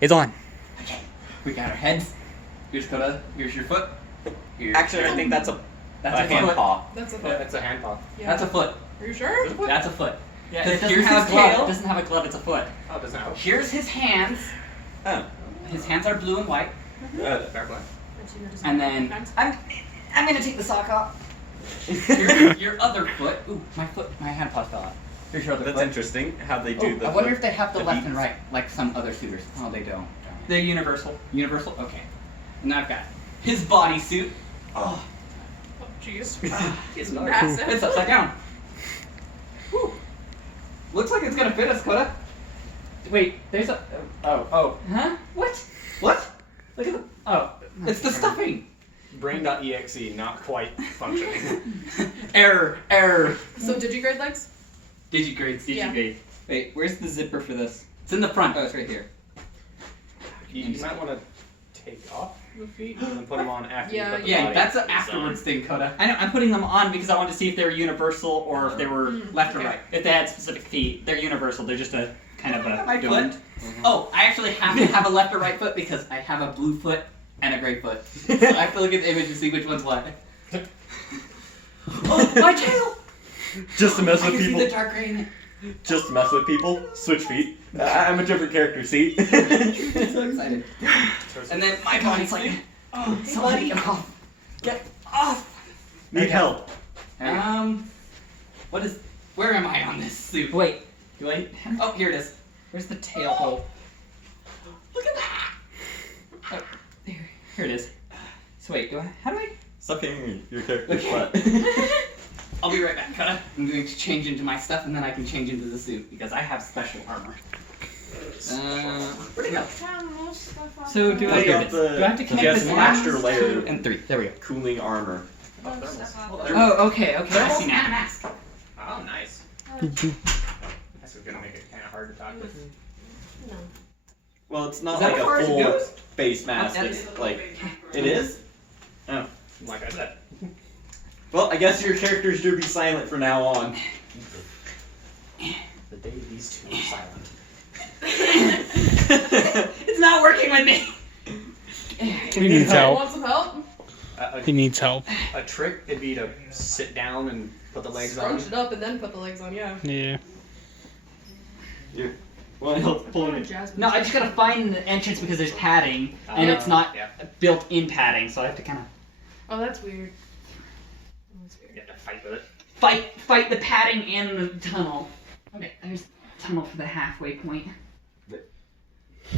It's on. Okay. We got our heads. Here's Coda. Here's your foot. Here's Actually, I think that's a hand foot. paw. That's a foot. Yeah, that's a hand paw. Yeah. That's a foot. Are you sure? That's a foot. Yeah, Because it doesn't here's have his a glove. tail. It doesn't have a glove. It's a foot. Oh, it doesn't have. Here's his hands. Oh. His hands are blue and white. Fair play. And then I'm gonna take the sock off. Here's your other foot. Ooh, my hand paw fell out. Here's your other That's foot. interesting how they do the. I wonder if they have the the left beats. and right like some other suitors. Oh, they don't. They're universal. Universal. Okay. And now I've got his bodysuit. Oh, Oh, jeez. It's massive. it's upside down. Whew. Looks like it's gonna fit us, Coda. Wait, there's a. Oh. Huh? What? What? Look at the. Oh, it's the stuffing. Brain.exe not quite functioning. Error. So digigrade legs? Digigrades. Yeah. Wait, where's the zipper for this? It's in the front. Oh, it's right here. You might want to take off the feet and then put them on after Yeah, you put the Yeah, body that's an design. afterwards thing, Coda. I know. I'm putting them on because I wanted to see if they were universal or if they were left or okay. right. If they had specific feet, they're universal. They're just a kind of a my domed. foot. Oh, I actually have to have a left or right foot because I have a blue foot and a gray foot. So I have to look at the image to see which one's what. Oh, my tail! Just to mess I with can see people. the dark gray in it. Just to mess with people. Switch feet. I'm a different character. See. I'm so excited. And then my body's like, oh, somebody get off. Get off. Need help. Where am I on this suit? Wait, do I? Oh, here it is. Where's the tail hole? Look at that. Oh, here it is. So wait, how do I? Stop hitting your character's Okay. butt. I'll be right back, Coda. I'm going to change into my stuff and then I can change into the suit because I have special armor. Where'd it go? So do I Look at do I have to the connect just this extra last layer and 3? There we go. cooling armor. Oh, okay. I see now. Mask. Oh, nice. That's gonna make it kind of hard to talk with. Well, it's not Is that like as far a as it full goes? face mask. that It's is- like it is. Oh. Like I said. Well, I guess your characters should be silent from now on. The day these two are silent. It's not working with me. He needs help. Want some help? He needs help. A trick would be to sit down and put the legs on. Scrunch it up and then put the legs on, yeah. Yeah. Here. Want help pulling it? No, I just gotta find the entrance because there's padding and it's not Yeah. built-in padding, so I have to kind of Oh, that's weird. That's You weird. have to fight with it. fight the padding and the tunnel. Okay, there's the tunnel for the halfway point.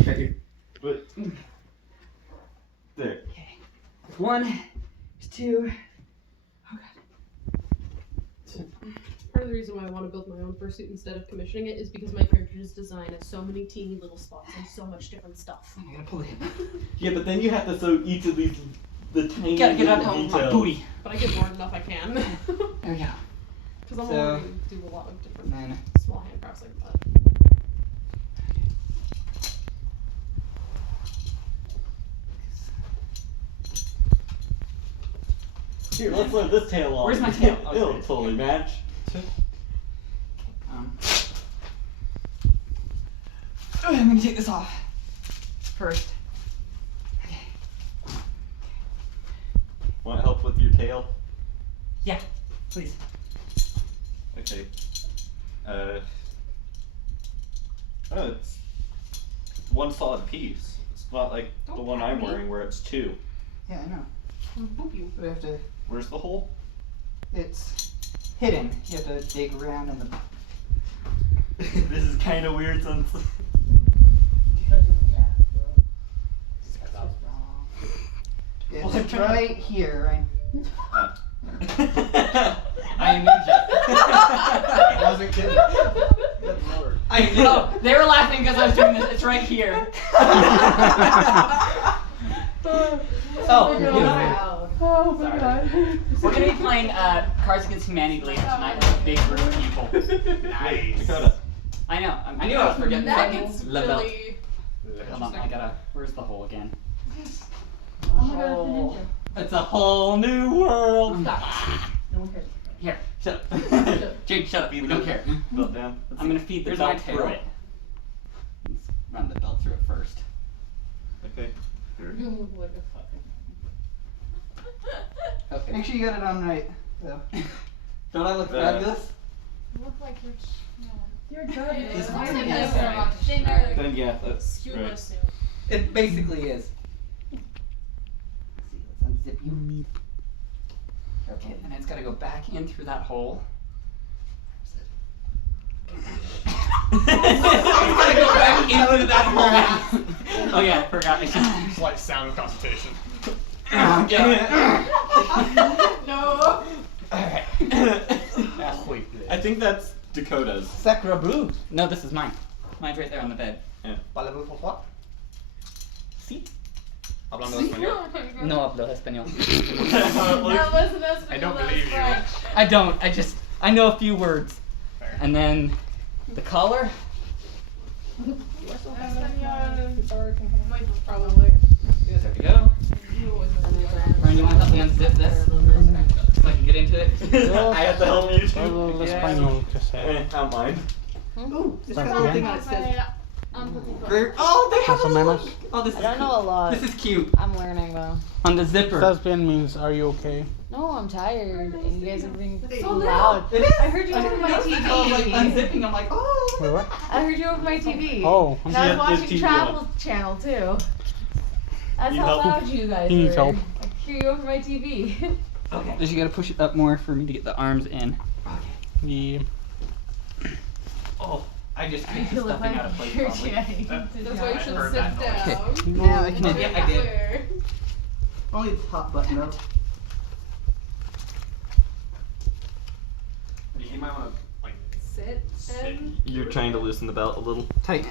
Right here. But there. Okay. There's 1, there's 2. Oh god. Part of the reason why I want to build my own fursuit instead of commissioning it is because my character's design has so many teeny little spots and so much different stuff. I gotta pull it. Yeah, but then you have to sew each of these the tiny Gotta get little out of my details. booty. But I get bored enough I can. There we go. Because I'm So- already do a lot of different And then small handcrafts like that. Here, let's let this tail on. Where's my tail? Oh, It'll there it is. totally match. I'm gonna take this off first. Okay. Want help with your tail? Yeah, please. Okay. Oh, it's one solid piece. It's not like the Don't one pat I'm me. wearing where it's 2. Yeah, I know. Boop you. But I have to. Where's the hole? It's hidden. You have to dig around in the. This is kind of weird since. It's right here. I I Wasn't kidding. Good lord. I know. They were laughing because I was doing this. It's right here. Oh, Wow. Oh my god. we're gonna be playing Cards Against Humanity later tonight with a big group of people. Nice. Dakota. I know. I knew I was forgetting That something. gets Le belt. really... Hold on, I gotta. Where's the hole again? Oh my god, the ninja. It's a whole new world. Stop. No one cares. Here, shut up. Jake, shut up. We don't care. Belt down. I'm gonna feed the There's my belt through tail. it. Let's run the belt through it first. What the fuck? Okay. Make sure you got it on right. So. Don't I look fabulous? You look like you're. You're good. This Why is are you nice. guys Then yeah, that's scuba right. suit? It basically is. Let's see, let's unzip you. Okay, and it's gotta go back in through that hole. It's gotta go back into that hole. Oh yeah, I forgot. Slight sound of consultation. Yeah. No. Alright. I think that's Dakota's. Sacre bleu. No, this is mine. Mine's right there on the bed. Yeah. Parlez-vous français? Si? Hablando Si? español. No hablo español. That wasn't us. I don't believe you. I don't. I know a few words. Fair. And then the collar. Probably. Yes, there we go. Ryan, you want to help me unzip this? So I can get into it? I have to help you too. Todo el español que sea. I don't mind. Ooh, this Thank has you. a thing on it says. Unbelievable. Oh, they have Más o a little. menos. Oh, this is I don't cute. know a lot. This is cute. I'm learning though. On the zipper. Estás bien means are you okay? No, I'm tired. And you guys are being So loud. It is. I heard you over my I was like TV. unzipping. I'm like, oh. Wait, what? I heard you over my TV. Oh, And I was Yeah, the watching TV Travel Channel too. That's You how help? loud you guys He needs were. help. I hear you over my TV. Okay. Just you gotta push it up more for me to get the arms in. Okay. Yeah. Oh, I just I kicked the feel like stuffing out of place you're probably. trying That's why you should heard sit that noise. down. Yeah, I can. Yeah, I did. Where? Only the top button though. You might want to like Sit and. You're trying to loosen the belt a little. Tight.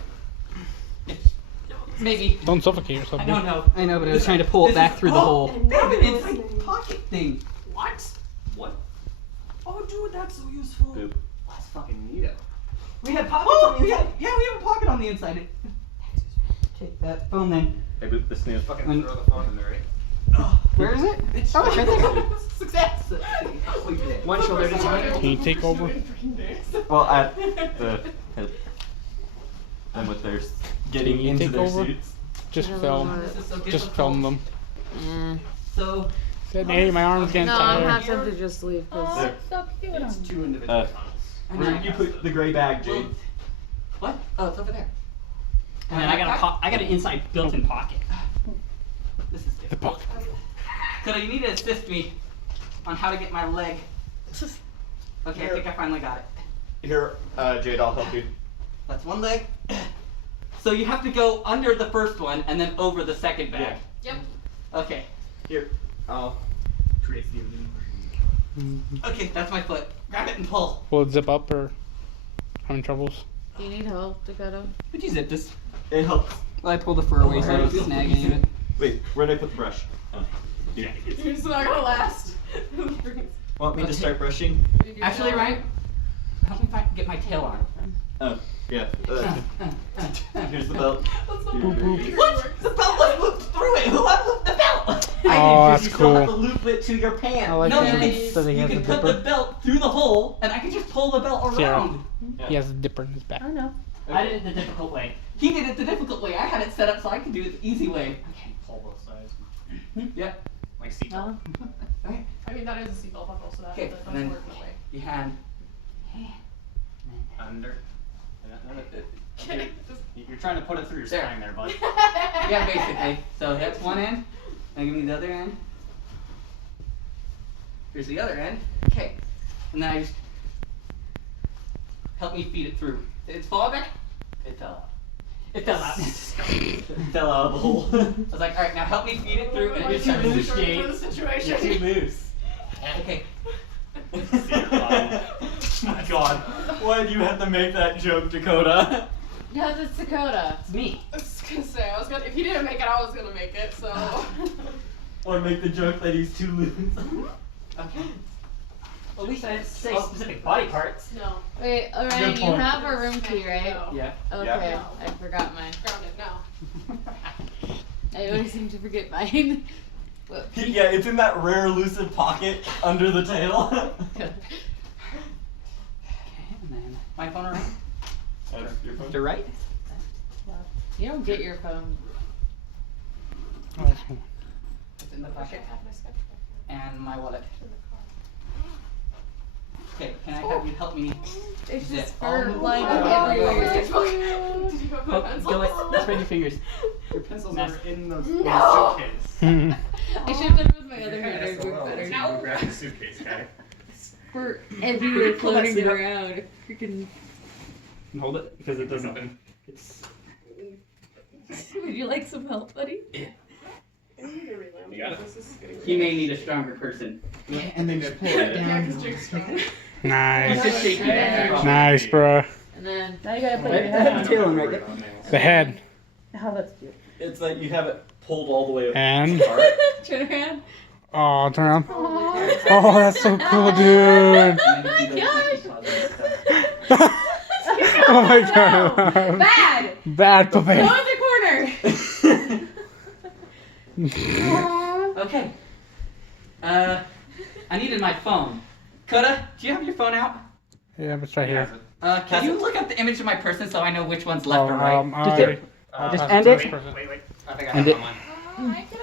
Maybe. Don't suffocate yourself. I dude. don't know. I know, but I was trying to pull it back through the hole. They have an inside pocket thing. what? What? Oh, dude, that's so useful. Boop. That's fucking neato. We had pockets on the inside. Yeah, we have a pocket on the inside. Take that phone then. Hey, boop the snooze. Fucking And- throw the phone in there, right? Where is it? Oh, it's right there. Success. We did it. One shoulder to time. Can you take over? Well, at the then with theirs getting Can you into take their over? suits. Just film. This is so Just difficult. film them. So, Said, hey, my arm's getting No, I'm tired. gonna have to just leave because There. so cute. It's two individual tunnels. Where you put the gray bag, Jade? what? Oh, it's over there. And then I got an inside built-in pocket. This is The difficult. pocket. So you need to assist me on how to get my leg. Okay, I think I finally got it. Here, Jade, I'll help you. That's one leg. So you have to go under the first one and then over the second bag. Yep. Okay. Here, I'll. Creates the illusion. Okay, that's my foot. Grab it and pull. Will it zip up or having troubles? Do you need help, Dakota? Would you zip this? It helps. Well, I pulled the fur away so I don't snag any of it. Wait, where did I put the brush? Oh. Here. It's not gonna last. Want me to Okay. start brushing? Actually, Ryan, help me get my tail on. Oh, yeah. Here's the belt. That's not Boop, boop. very What? works. The belt was looped through it. Who unlooped the belt? Oh, that's You still have to cool. loop it to your pants. I like No, that. you can, So they you have can the put the dipper. belt through the hole, and I can just pull the belt Sarah. around. He has a dipper in his back. I know. I did it the difficult way. He did it the difficult way. I had it set up so I could do it the easy way. Okay, pull both sides. Yeah. Like seatbelt. Okay. I mean, that is a seatbelt buckle, so that Okay, doesn't and then work that way. your hand. Under. Okay, just- You're trying to put it through your There. spine there, bud. Yeah, basically. So that's one end. Now give me the other end. Here's the other end. Okay. And then I just help me feed it through. It's falling back. It fell out. It fell out. Fell out of the hole. I was like, all right, now help me feed it through, and Like, it's too too loose, short for Jade. the situation. You're too loose. Okay. My God, why do you have to make that joke, Dakota? No, that's Dakota. It's me. I was gonna say, if he didn't make it, I was gonna make it, so. Or make the joke that he's too loose. Okay. Well, at least I didn't say specific body parts. No. Wait, Ryan, you point. have a room key, right? No. Yeah. Okay, Yeah. I forgot mine. Grounded, no. I always seem to forget mine. Whoop. Yeah, it's in that rare elusive pocket under the tail. Okay, and then my phone around. That's your phone. To right. You don't get your phone. Oh, that's cool. It's in the pocket. And my wallet. Okay, can I have you help me? It's zip just all fur the- lying Oh, everywhere. Did you go for Oh, pencils? go like, let's spread your fingers. Your pencils Mess. are in those No! suitcase. I should have done it with my other Yeah, hand. It would SOL. work better. No. Grab the suitcase, guy. Fur everywhere Pull that floating sleeve up. around. Freaking. And hold it because it doesn't. It's. Would you like some help, buddy? I need to relaminate. You got it. This is getting He may need a stronger person. And then just pull Yeah, because Jake's strong. Nice. Just shake it. Nice, bro. And then now you gotta put Right, your head that's on. tail right there. The head. Oh, that's cute. It's like you have it pulled all the way And apart. Turn around. oh, turn around. Oh, Oh, that's so cool, dude. Oh my god. Bad! Bad Go puppy. in the corner! Okay. I needed my phone. Coda, do you have your phone out? Yeah, it's right here. Can you look up the image of my person so I know which one's left or right? I, Just I'll just pass end to it. this person. Wait. I think I have And it on mine. Oh, I could